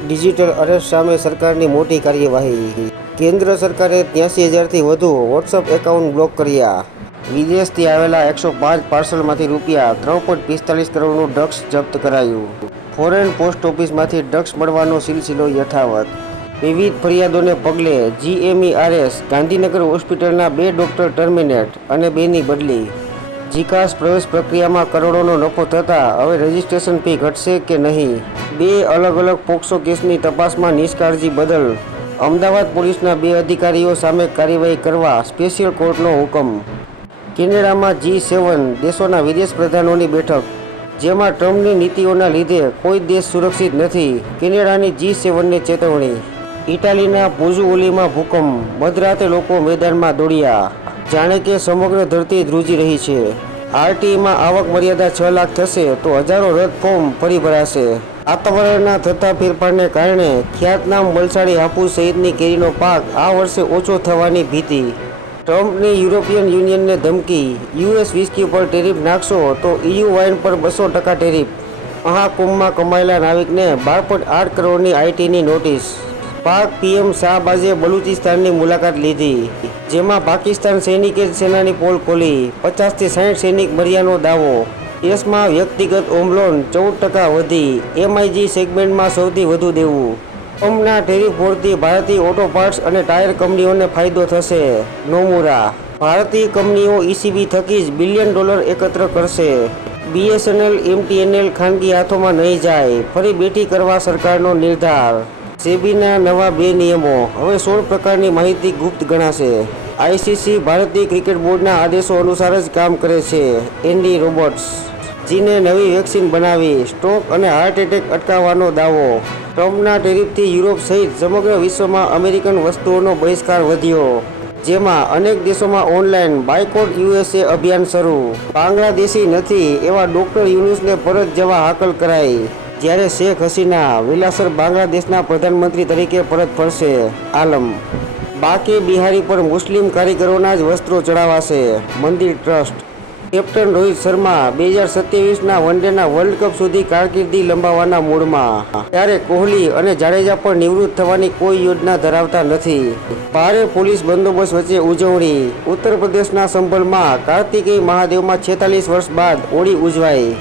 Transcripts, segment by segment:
Digital arrest સામે સરકારની મોટી કાર્યવાહી. કેન્દ્ર સરકારે ત્યાંસી હજારથી વધુ વોટ્સઅપ એકાઉન્ટ બ્લોક કર્યા. વિદેશથી આવેલા એકસો પાંચ પાર્સલમાંથી રૂપિયા ત્રણ પોઈન્ટ પિસ્તાલીસ કરોડનું ડ્રગ્સ જપ્ત કરાયું. ફોરેન પોસ્ટ ઓફિસમાંથી ડ્રગ્સ મળવાનો સિલસિલો યથાવત. વિવિધ ફરિયાદોને પગલે જીએમઈઆરએસ ગાંધીનગર હોસ્પિટલના બે ડોક્ટર ટર્મિનેટ અને બેની બદલી. જીકાસ પ્રવેશ પ્રક્રિયામાં કરોડોનો નફો થતાં હવે રજિસ્ટ્રેશન ફી ઘટશે કે નહીં? બે અલગ અલગ પોક્સો કેસની તપાસમાં નિષ્કાળજી બદલ. અમદાવાદ પોલીસના બે અધિકારીઓ સામે કાર્યવાહી કરવા સ્પેશિયલ કોર્ટનો હુકમ. કેનેડામાં જી સેવન, દેશોના વિદેશ પ્રધાનોની બેઠક. જેમાં ટ્રમ્પની નીતિઓના લીધે કોઈ દેશ સુરક્ષિત નથી. કેનેડાની જી સેવનને ચેતવણી. ઇટાલીના પુઝુઓલીમાં ભૂકંપ. મધરાતે લોકો મેદાનમાં દોડ્યા. જાણે કે સમગ્ર ધરતી ધ્રુજી રહી છે. આરટીઈમાં આવક મર્યાદા છ લાખ થશે તો હજારો રદ ફોર્મ ફરી ભરાશે. વાતાવરણના થતા ફેરફારને કારણે ખ્યાતનામ વલસાડી હાપુસ સહિતની કેરીનો પાક આ વર્ષે ઓછો થવાની ભીતિ. ટ્રમ્પની યુરોપિયન યુનિયનને ધમકી, યુએસ વિસ્કી પર ટેરિફ નાખશો તો ઇયુ વાઇન પર બસો ટકા ટેરિફ. મહાકુંભમાં કમાયેલા નાવિકને બાર પોઈન્ટ આઠ કરોડની આઈટીની નોટિસ. પાક પીએમ શાહબાજે બલુચિસ્તાનની મુલાકાત લીધી. જેમાં પાકિસ્તાન સૈનિકે સેનાની પોલ ખોલી, પચાસથી સાઠ સૈનિક મર્યાનો દાવો. એસમાં વ્યક્તિગત હોમ લોન ચૌદ ટકા વધી એમઆઈજી સેગમેન્ટમાં સૌથી વધુ દેવું. ટ્રમ્પના ટેરિફ બોર્ડથી ભારતીય ઓટો પાર્ટ્સ અને ટાયર કંપનીઓને ફાયદો થશે. નોમુરા. ભારતીય કંપનીઓ ઈસીબી થકી જ બિલિયન ડોલર એકત્ર કરશે. બીએસએનએલ એમટીએનએલ ખાનગી હાથોમાં નહીં જાય, ફરી બેઠી કરવા સરકારનો નિર્ધાર. સેબીના નવા બે નિયમો. હવે સોળ પ્રકારની માહિતી ગુપ્ત ગણાશે. આઈસીસી ભારતીય ક્રિકેટ બોર્ડના આદેશો અનુસાર જ કામ કરે છે. એન્ડી રોબોટ્સ ચીને નવી વેક્સિન બનાવી, સ્ટ્રોક અને હાર્ટ એટેક અટકાવવાનો દાવો. ટ્રમ્પના ટેરિફથી યુરોપ સહિત સમગ્ર વિશ્વમાં અમેરિકન વસ્તુઓનો બહિષ્કાર વધ્યો. જેમાં અનેક દેશોમાં ઓનલાઈન બાયકોટ યુએસએ અભિયાન શરૂ. બાંગ્લાદેશી નથી એવા ડોક્ટર યુનુસને પરત જવા હાકલ કરાઈ. જ્યારે શેખ હસીના, વિલાસર બાંગ્લાદેશના પ્રધાનમંત્રી તરીકે પરત ફરશે. આલમ બાકી બિહારી પર મુસ્લિમ કારીગરોના જ વસ્ત્રો ચડાવાશે. મંદિર ટ્રસ્ટ. કેપ્ટન રોહિત શર્મા બે હજાર સત્યાવીસના વનડેના વર્લ્ડ કપ સુધી કારકિર્દી લંબાવવાના મૂડમાં. ત્યારે કોહલી અને જાડેજા પણ નિવૃત્ત થવાની કોઈ યોજના ધરાવતા નથી. ભારે પોલીસ બંદોબસ્ત વચ્ચે ઉજવણી. ઉત્તર પ્રદેશના સંભળમાં કાર્તિકેય મહાદેવમાં છેતાલીસ વર્ષ બાદ હોળી ઉજવાઈ.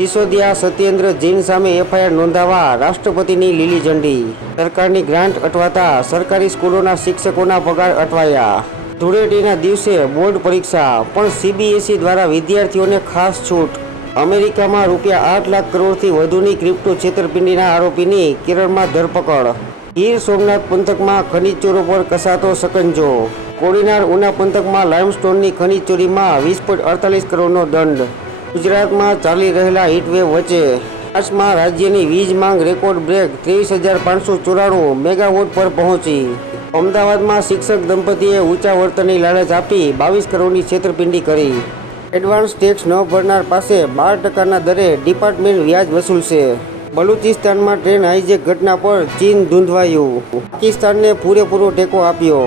સિસોદિયા સત્યેન્દ્ર જૈન સામે એફઆઈઆર નોંધાવવા રાષ્ટ્રપતિની લીલી ઝંડી. સરકારની ગ્રાન્ટ અટવાતા સરકારી સ્કૂલોના શિક્ષકોના પગાર અટવાયા. ધૂળેટીના દિવસે બોર્ડ પરીક્ષા, પણ સીબીએસઈ દ્વારા વિદ્યાર્થીઓને ખાસ છૂટ. અમેરિકામાં રૂપિયા આઠ લાખ કરોડથી વધુની ક્રિપ્ટો છેતરપિંડીના આરોપીની કેરળમાં ધરપકડ. ગીર સોમનાથ પંથકમાં ખનીજ ચોરો પર કસાતો સકંજો કોડીનાર ઉના પંથકમાં લાઇમસ્ટોનની ખનીજ ચોરીમાં વીસ પોઈન્ટ અડતાલીસ કરોડનો દંડ. ગુજરાતમાં ચાલી રહેલા હીટવેવ વચ્ચે માર્ચમાં રાજ્યની વીજ માંગ રેકોર્ડ બ્રેક ત્રેવીસ હજાર પાંચસો ચોરાણું મેગાવોટ પર પહોંચી. અમદાવાદમાં શિક્ષક દંપતીએ ઊંચા વળતરની લાલચ આપી બાવીસ કરોડની છેતરપિંડી કરી. એડવાન્સ ટેક્સ ન ભરનાર પાસે બાર ટકાના દરે ડિપાર્ટમેન્ટ વ્યાજ વસૂલશે. બલુચિસ્તાનમાં ટ્રેન હાઈજેક ઘટના પર ચીન ધૂંધવાયું. પાકિસ્તાનને પૂરેપૂરો ટેકો આપ્યો.